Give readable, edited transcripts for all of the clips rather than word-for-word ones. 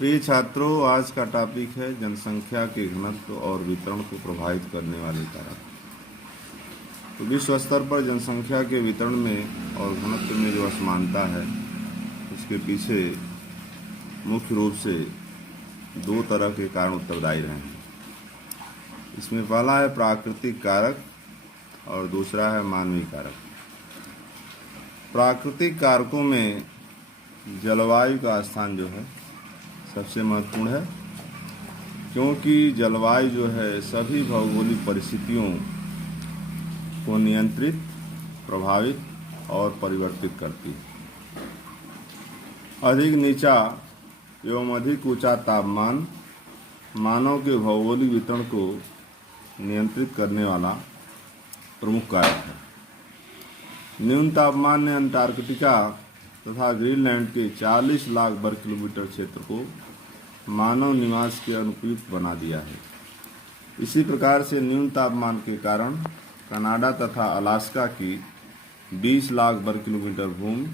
प्रिय छात्रों, आज का टॉपिक है जनसंख्या के घनत्व और वितरण को प्रभावित करने वाले कारक। तो विश्व स्तर पर जनसंख्या के वितरण में और घनत्व में जो असमानता है, इसके पीछे मुख्य रूप से दो तरह के कारण उत्तरदायी रहे हैं। इसमें पहला है प्राकृतिक कारक और दूसरा है मानवीय कारक। प्राकृतिक कारकों में जलवायु का स्थान जो है सबसे महत्वपूर्ण है, क्योंकि जलवायु जो है सभी भौगोलिक परिस्थितियों को नियंत्रित, प्रभावित और परिवर्तित करती है। अधिक नीचा एवं अधिक ऊंचा तापमान मानव के भौगोलिक वितरण को नियंत्रित करने वाला प्रमुख कारक है। न्यून तापमान ने अंटार्कटिका तथा ग्रीनलैंड के 40 लाख वर्ग किलोमीटर क्षेत्र को मानव निवास के अनुपयुक्त बना दिया है। इसी प्रकार से न्यून तापमान के कारण कनाडा तथा अलास्का की 20 लाख वर्ग किलोमीटर भूमि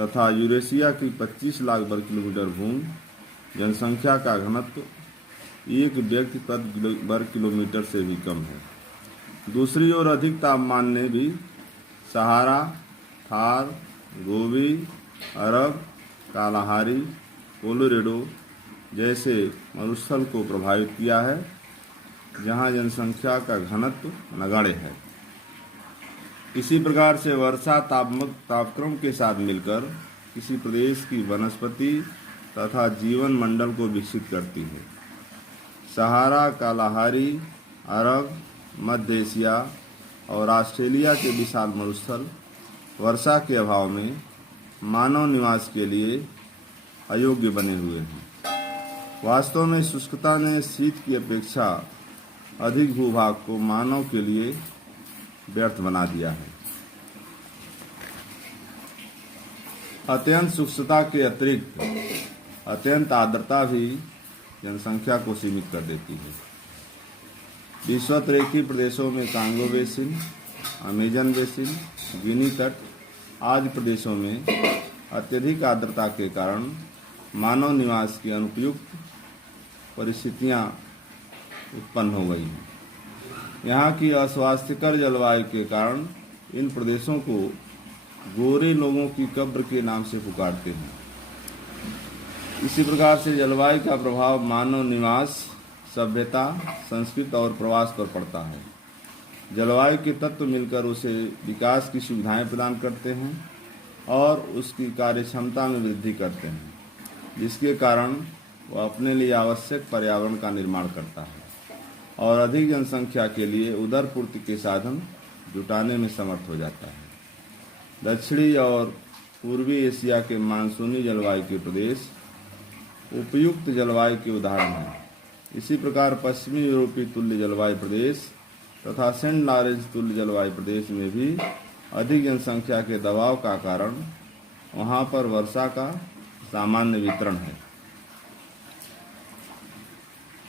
तथा यूरेशिया की 25 लाख वर्ग किलोमीटर भूमि जनसंख्या का घनत्व एक व्यक्ति प्रति वर्ग किलोमीटर से भी कम है। दूसरी ओर अधिक तापमान ने भी सहारा, थार, गोबी, अरब, कालाहारी, कोलोरेडो जैसे मरुस्थल को प्रभावित किया है, जहां जनसंख्या का घनत्व नगण्य है। इसी प्रकार से वर्षा तापक्रम के साथ मिलकर किसी प्रदेश की वनस्पति तथा जीवन मंडल को विकसित करती है। सहारा, कालाहारी, अरब, मध्य एशिया और ऑस्ट्रेलिया के विशाल मरुस्थल वर्षा के अभाव में मानव निवास के लिए अयोग्य बने हुए हैं। वास्तव में शुष्कता ने शीत की अपेक्षा अधिक भूभाग को मानव के लिए व्यर्थ बना दिया है। अत्यंत शुष्कता के अतिरिक्त अत्यंत आर्द्रता भी जनसंख्या को सीमित कर देती है। विषुवतरेखीय प्रदेशों में कांगो बेसिन, अमेजन बेसिन, गिनी तट आदि प्रदेशों में अत्यधिक आर्द्रता के कारण मानव निवास की अनुपयुक्त परिस्थितियां उत्पन्न हो गई हैं। यहाँ की अस्वास्थ्यकर जलवायु के कारण इन प्रदेशों को गोरे लोगों की कब्र के नाम से पुकारते हैं। इसी प्रकार से जलवायु का प्रभाव मानव निवास, सभ्यता, संस्कृति और प्रवास पर पड़ता है। जलवायु के तत्व मिलकर उसे विकास की सुविधाएं प्रदान करते हैं और उसकी कार्यक्षमता में वृद्धि करते हैं, जिसके कारण वह अपने लिए आवश्यक पर्यावरण का निर्माण करता है और अधिक जनसंख्या के लिए उदरपूर्ति के साधन जुटाने में समर्थ हो जाता है। दक्षिणी और पूर्वी एशिया के मानसूनी जलवायु के प्रदेश उपयुक्त जलवायु के उदाहरण हैं। इसी प्रकार पश्चिमी यूरोपीय तुल्य जलवायु प्रदेश तथा सेंट लॉरेंस तुल्य जलवायु प्रदेश में भी अधिक जनसंख्या के दबाव का कारण वहां पर वर्षा का सामान्य वितरण है।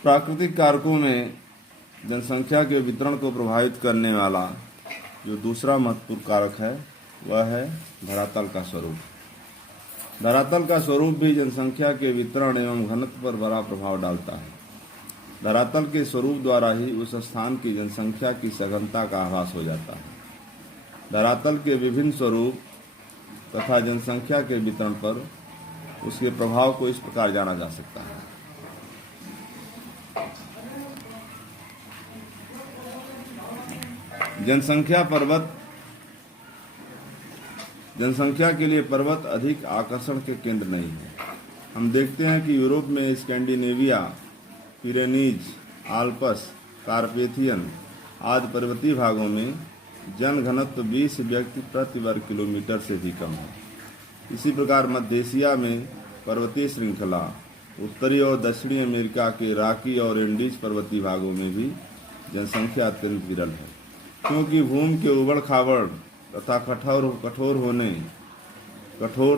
प्राकृतिक कारकों में जनसंख्या के वितरण को प्रभावित करने वाला जो दूसरा महत्वपूर्ण कारक है, वह है धरातल का स्वरूप। धरातल का स्वरूप भी जनसंख्या के वितरण एवं घनत्व पर बड़ा प्रभाव डालता है। धरातल के स्वरूप द्वारा ही उस स्थान की जनसंख्या की सघनता का आभास हो जाता है। धरातल के विभिन्न स्वरूप तथा जनसंख्या के वितरण पर उसके प्रभाव को इस प्रकार जाना जा सकता है। जनसंख्या के लिए पर्वत अधिक आकर्षण के केंद्र नहीं है। हम देखते हैं कि यूरोप में स्कैंडिनेविया, पिरेनीज, आल्प्स, कार्पेथियन आदि पर्वतीय भागों में जन घनत्व 20 व्यक्ति प्रति वर्ग किलोमीटर से भी कम है। इसी प्रकार मध्य एशिया में पर्वतीय श्रृंखला, उत्तरी और दक्षिणी अमेरिका के रॉकी और एंडीज पर्वतीय भागों में भी जनसंख्या अत्यंत विरल है, क्योंकि भूमि के उबड़ खाबड़ तथा कठोर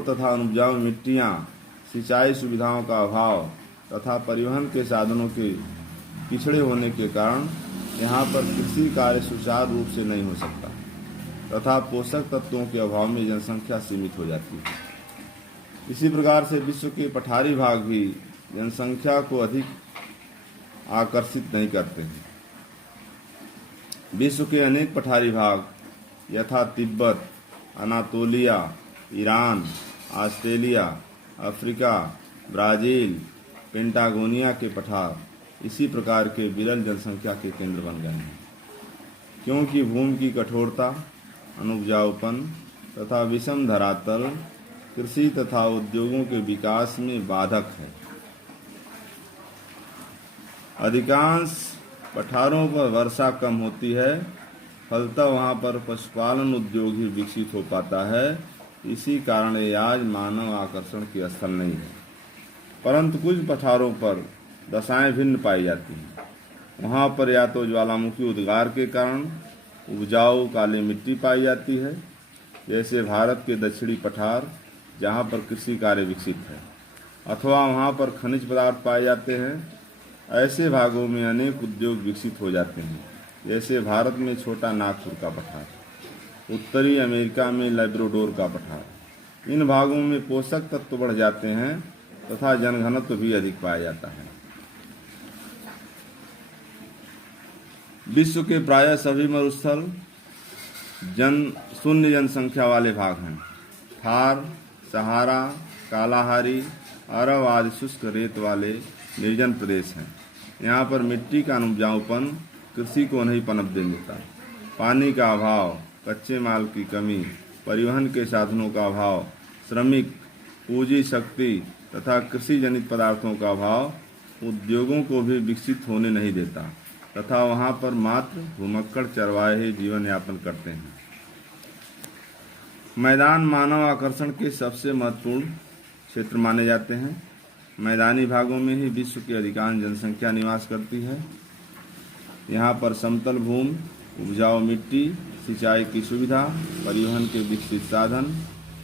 तथा अनुपजाऊ मिट्टियाँ, सिंचाई सुविधाओं का अभाव तथा परिवहन के साधनों के पिछड़े होने के कारण यहाँ पर कृषि कार्य सुचारू रूप से नहीं हो सकता तथा पोषक तत्वों के अभाव में जनसंख्या सीमित हो जाती है। इसी प्रकार से विश्व के पठारी भाग भी जनसंख्या को अधिक आकर्षित नहीं करते हैं। विश्व के अनेक पठारी भाग यथा Tibet, Anatolia, Iran, Australia, Africa, Brazil, पेंटागोनिया के पठार इसी प्रकार के विरल जनसंख्या के केंद्र बन गए हैं, क्योंकि भूमि की कठोरता, अनुपजाऊपन तथा विषम धरातल कृषि तथा उद्योगों के विकास में बाधक है। अधिकांश पठारों पर वर्षा कम होती है, फलतः वहाँ पर पशुपालन उद्योग ही विकसित हो पाता है। इसी कारण ये आज मानव आकर्षण के स्थल नहीं है। परंतु कुछ पठारों पर दशाएं भिन्न पाई जाती हैं। वहाँ पर या तो ज्वालामुखी उद्गार के कारण उपजाऊ काली मिट्टी पाई जाती है, जैसे भारत के दक्षिणी पठार जहाँ पर कृषि कार्य विकसित है, अथवा वहाँ पर खनिज पदार्थ पाए जाते हैं। ऐसे भागों में अनेक उद्योग विकसित हो जाते हैं, जैसे भारत में छोटा नागपुर का पठार, उत्तरी अमेरिका में लैब्राडोर का पठार। इन भागों में पोषक तत्व बढ़ जाते हैं तथा जनघनत्व भी अधिक पाया जाता है। विश्व के प्रायः सभी मरुस्थल शून्य जनसंख्या वाले भाग हैं। थार, सहारा, कालाहारी, अरब आदि शुष्क रेत वाले निर्जन प्रदेश हैं। यहाँ पर मिट्टी का अनुपजाऊपन कृषि को नहीं पनपने देता। पानी का अभाव, कच्चे माल की कमी, परिवहन के साधनों का अभाव, श्रमिक, पूंजी शक्ति तथा कृषि जनित पदार्थों का अभाव उद्योगों को भी विकसित होने नहीं देता तथा वहाँ पर मात्र भूमक्कड़ चरवाहे ही जीवन यापन करते हैं। मैदान मानव आकर्षण के सबसे महत्वपूर्ण क्षेत्र माने जाते हैं। मैदानी भागों में ही विश्व की अधिकांश जनसंख्या निवास करती है। यहाँ पर समतल भूमि, उपजाऊ मिट्टी, सिंचाई की सुविधा, परिवहन के विकसित साधन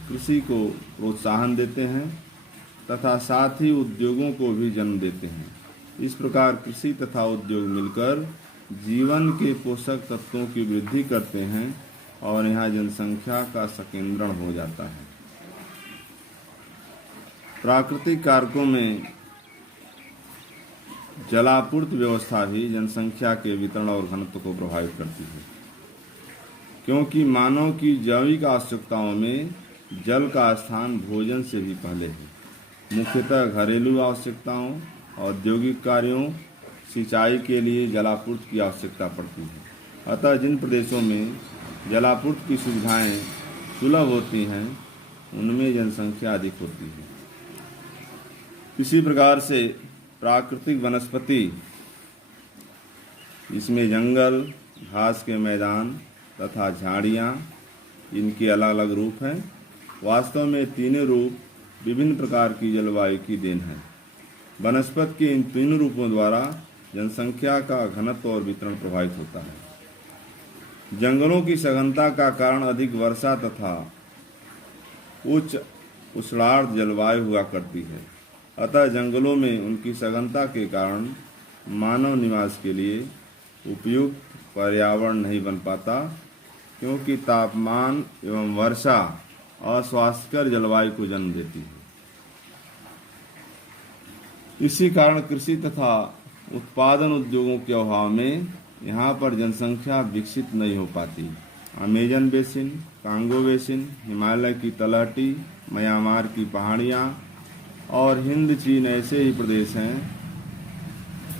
कृषि को प्रोत्साहन देते हैं तथा साथ ही उद्योगों को भी जन्म देते हैं। इस प्रकार कृषि तथा उद्योग मिलकर जीवन के पोषक तत्वों की वृद्धि करते हैं और यहाँ जनसंख्या का संकेंद्रण हो जाता है। प्राकृतिक कारकों में जलापूर्ति व्यवस्था भी जनसंख्या के वितरण और घनत्व को प्रभावित करती है, क्योंकि मानव की जैविक आवश्यकताओं में जल का स्थान भोजन से भी पहले है। मुख्यतः घरेलू आवश्यकताओं, औद्योगिक कार्यों, सिंचाई के लिए जलापूर्ति की आवश्यकता पड़ती है। अतः जिन प्रदेशों में जलापूर्ति की सुविधाएं सुलभ होती हैं, उनमें जनसंख्या अधिक होती है। इसी प्रकार से प्राकृतिक वनस्पति, इसमें जंगल, घास के मैदान तथा झाड़ियाँ, इनके अलग अलग रूप हैं। वास्तव में तीनों रूप विभिन्न प्रकार की जलवायु की देन है। वनस्पति के इन तीनों रूपों द्वारा जनसंख्या का घनत्व और वितरण प्रभावित होता है। जंगलों की सघनता का कारण अधिक वर्षा तथा उच्च उष्णार्द्र जलवायु हुआ करती है। अतः जंगलों में उनकी सघनता के कारण मानव निवास के लिए उपयुक्त पर्यावरण नहीं बन पाता, क्योंकि तापमान एवं वर्षा अस्वास्थ्यकर जलवायु को जन्म देती है। इसी कारण कृषि तथा उत्पादन उद्योगों के अभाव में यहाँ पर जनसंख्या विकसित नहीं हो पाती। Amazon basin, Congo basin, Himalaya की तलहटी, म्यांमार की पहाड़ियाँ और हिंद चीन ऐसे ही प्रदेश हैं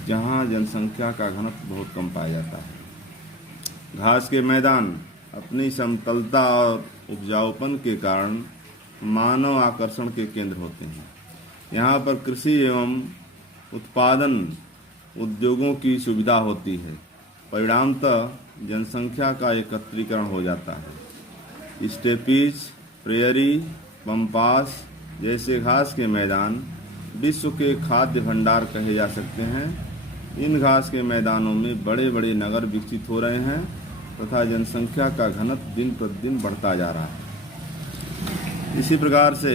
जहाँ जनसंख्या का घनत्व बहुत कम पाया जाता है। घास के मैदान अपनी समतलता और उपजाऊपन के कारण मानव आकर्षण के केंद्र होते हैं। यहाँ पर कृषि एवं उत्पादन उद्योगों की सुविधा होती है। परिणामतः जनसंख्या का एकत्रीकरण हो जाता है। स्टेपीज, प्रेयरी, पम्पास जैसे घास के मैदान विश्व के खाद्य भंडार कहे जा सकते हैं। इन घास के मैदानों में बड़े बड़े नगर विकसित हो रहे हैं तथा जनसंख्या का घनत्व दिन प्रतिदिन बढ़ता जा रहा है। इसी प्रकार से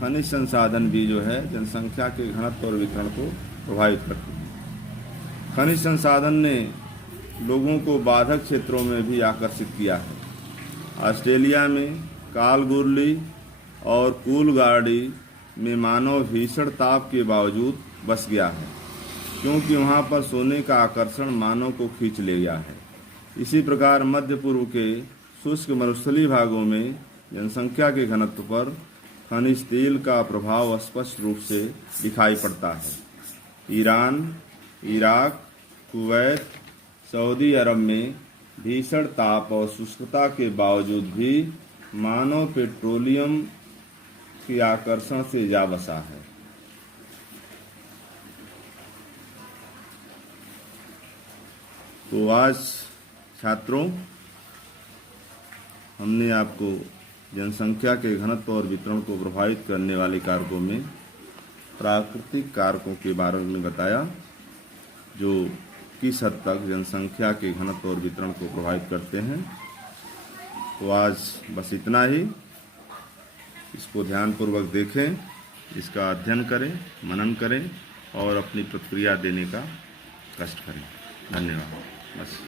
खनिज संसाधन भी जो है जनसंख्या के घनत्व और वितरण को प्रभावित करते हैं। खनिज संसाधन ने लोगों को बाधक क्षेत्रों में भी आकर्षित किया है। ऑस्ट्रेलिया में कालगुरली और कूलगार्डी में मानव भीषण ताप के बावजूद बस गया है, क्योंकि वहाँ पर सोने का आकर्षण मानव को खींच ले गया है। इसी प्रकार मध्य पूर्व के शुष्क मरुस्थलीय भागों में जनसंख्या के घनत्व पर खनिज तेल का प्रभाव स्पष्ट रूप से दिखाई पड़ता है। ईरान, इराक, कुवैत, सऊदी अरब में भीषण ताप और शुष्कता के बावजूद भी मानव पेट्रोलियम के आकर्षण से जा बसा है। तो आज छात्रों, हमने आपको जनसंख्या के घनत्व और वितरण को प्रभावित करने वाले कारकों में प्राकृतिक कारकों के बारे में बताया, जो किस हद तक जनसंख्या के घनत्व और वितरण को प्रभावित करते हैं। तो आज बस इतना ही। इसको ध्यानपूर्वक देखें, इसका अध्ययन करें, मनन करें और अपनी प्रतिक्रिया देने का कष्ट करें। धन्यवाद। बस।